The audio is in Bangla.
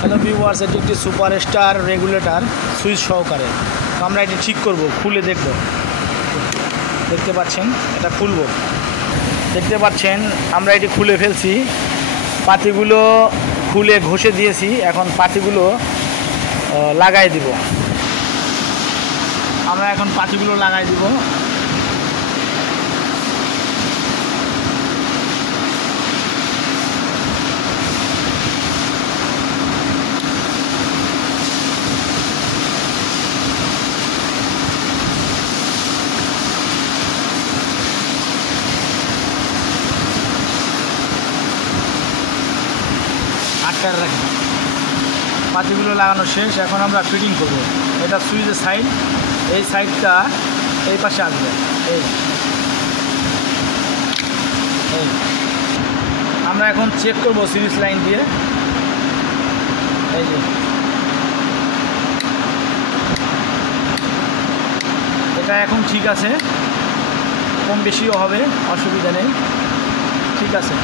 হ্যালো ভিউয়ার্স, এটি একটি সুপারস্টার রেগুলেটর সুইচ সহকারে। তো আমরা এটি ঠিক করব, খুলে দেখব। দেখতে পাচ্ছেন, এটা খুলব। দেখতে পাচ্ছেন আমরা এটি খুলে ফেলছি, পাতিগুলো খুলে ঘষে দিয়েছি। এখন পাতিগুলো লাগাই দিব। আমরা এখন পাতিগুলো লাগাই দিব। আটকায় রাখি। পাতিগুলো লাগানো শেষ। এখন আমরা ফিটিং করব। এটা সুইচের সাইড, এই সাইডটা এই পাশে আসবে। এই আমরা এখন চেক করব সিরিজ লাইন দিয়ে। এই যে এটা এখন ঠিক আছে, কম বেশিও হবে, অসুবিধা নেই, ঠিক আছে।